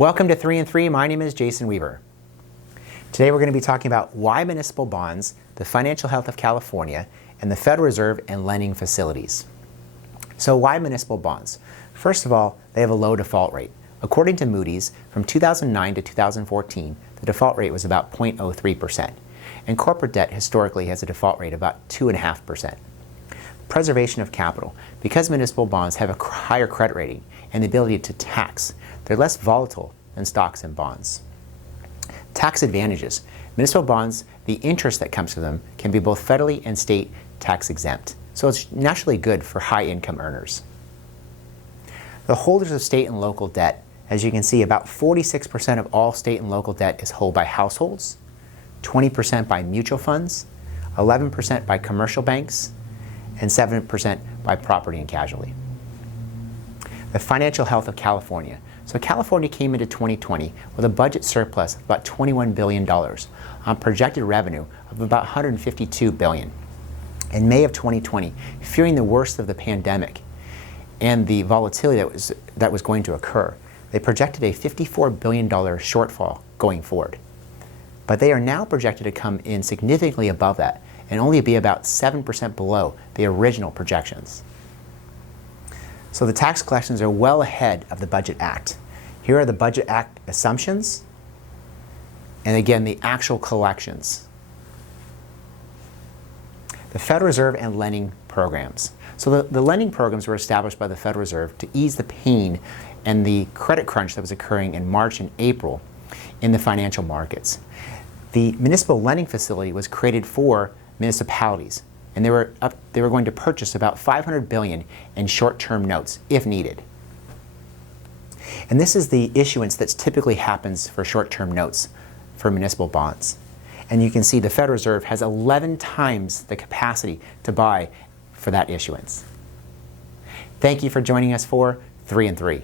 Welcome to 3 and 3. My name is Jason Weaver. Today we're going to be talking about why municipal bonds, the financial health of California, and the Federal Reserve and lending facilities. So why municipal bonds? First of all, they have a low default rate. According to Moody's, from 2009 to 2014, the default rate was about 0.03%. And corporate debt historically has a default rate of about 2.5%. Preservation of capital. Because municipal bonds have a higher credit rating and the ability to tax, they're less volatile than stocks and bonds. Tax advantages. Municipal bonds, the interest that comes from them can be both federally and state tax exempt. So it's naturally good for high income earners. The holders of state and local debt, as you can see, about 46% of all state and local debt is held by households, 20% by mutual funds, 11% by commercial banks, and 7% by property and casualty. The financial health of California. So California came into 2020 with a budget surplus of about $21 billion on projected revenue of about $152 billion. In May of 2020, fearing the worst of the pandemic and the volatility that was going to occur, they projected a $54 billion shortfall going forward. But they are now projected to come in significantly above that and only be about 7% below the original projections. So the tax collections are well ahead of the Budget Act. Here are the Budget Act assumptions, and again, the actual collections. The Federal Reserve and lending programs. So the lending programs were established by the Federal Reserve to ease the pain and the credit crunch that was occurring in March and April in the financial markets. The municipal lending facility was created for municipalities, and they were going to purchase about $500 billion in short-term notes if needed. And this is the issuance that typically happens for short-term notes for municipal bonds. And you can see the Federal Reserve has 11 times the capacity to buy for that issuance. Thank you for joining us for 3 and 3.